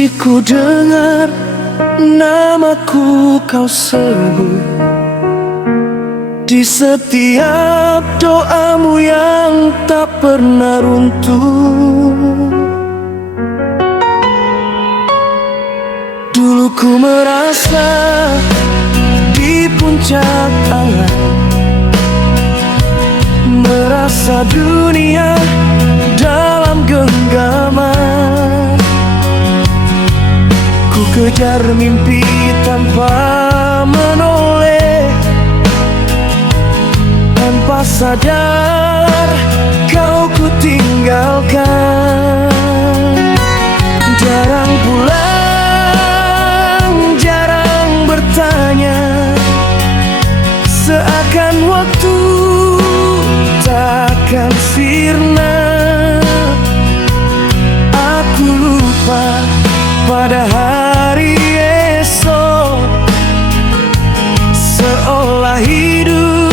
Masih ku dengar namaku kau sebut di setiap doamu yang tak pernah runtuh. Dulu ku merasa di puncak angan, merasa dunia dalam genggaman. Ku kejar mimpi tanpa menoleh, tanpa sadar kau ku tinggalkan. Jarang pulang, jarang bertanya, seakan waktu takkan sirna. Aku lupa pada hari esok, seolah hidup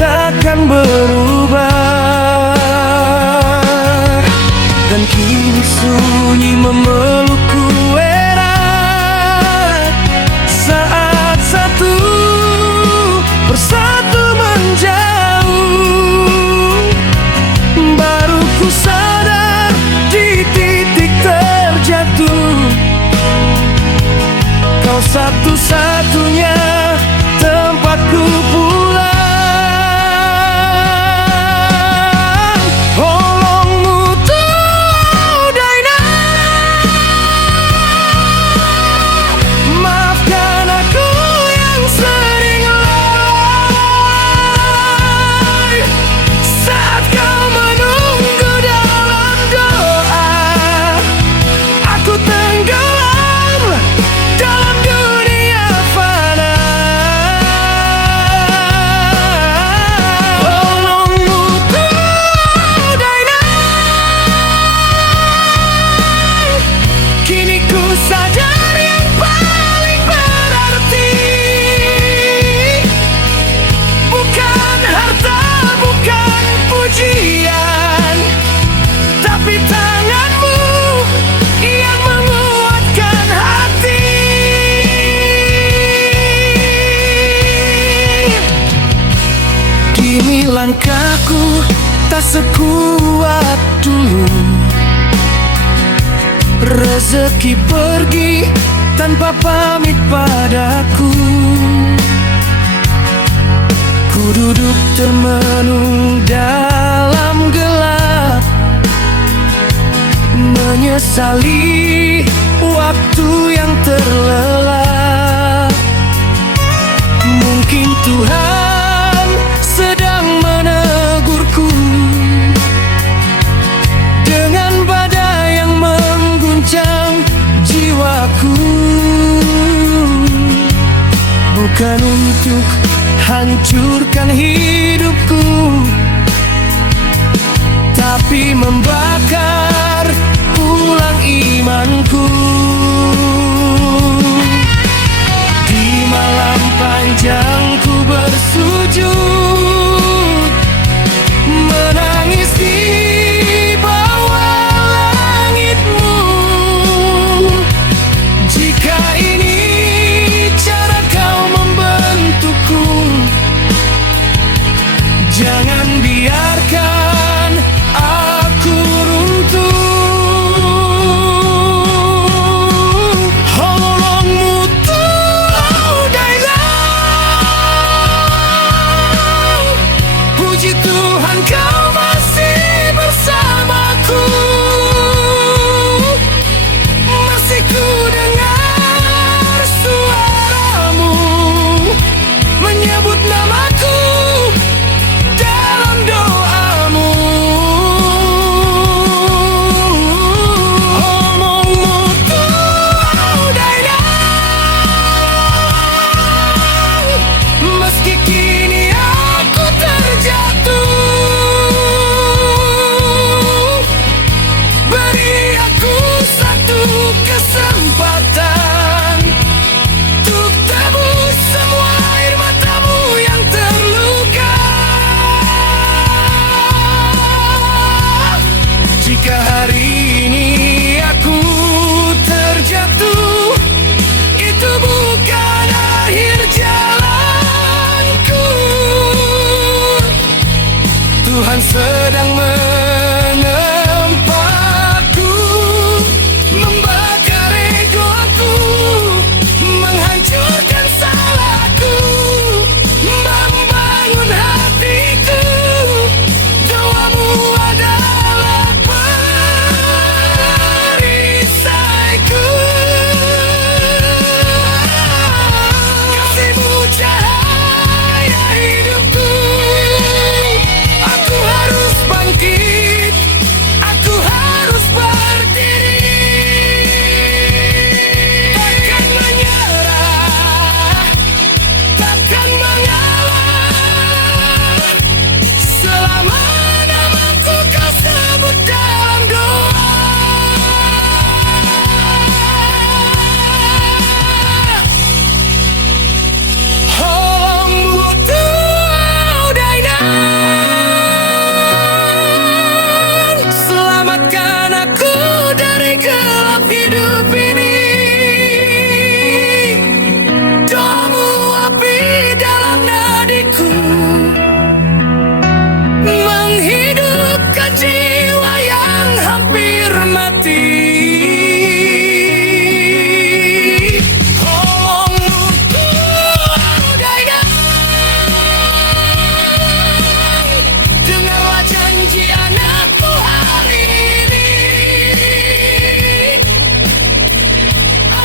takkan berubah. Dan kini sunyi memelukku erat, saat satu persatu menjauh. Baru ku sadar di titik terjatuh, kau satu-satunya tempatku pulang. Tolongmu tuh Daina, maafkan aku yang sering lalai saat kau menunggu dalam doa. Aku tenggelam dalam dunia fana. Tolongmu tuh Daina, kini ku sadar yang paling berarti bukan harta, bukan pujian, tapi tanganmu yang menguatkan hati. Kini langkahku tak sekuat dulu, rezeki pergi tanpa pamit padaku. Ku duduk termenung dalam gelap, menyesali waktu yang terlelap. Mungkin Tuhan sedang menegurku dengan badai yang mengguncang jiwaku, bukan untuk hancurkan hidupku, tapi membakar ulang imanku. Di malam panjang ku bersujud, menangis di bawah langitmu. Jika ini cara kau membentukku, jangan biarkan aku runtuh.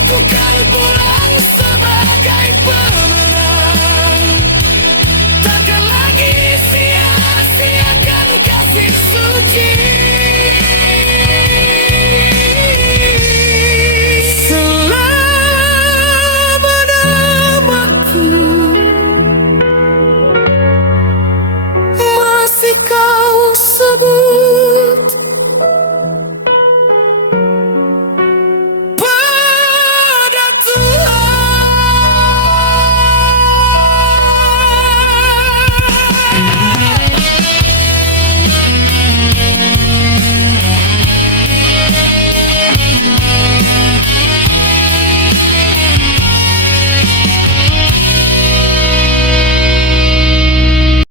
Ku kan pulang.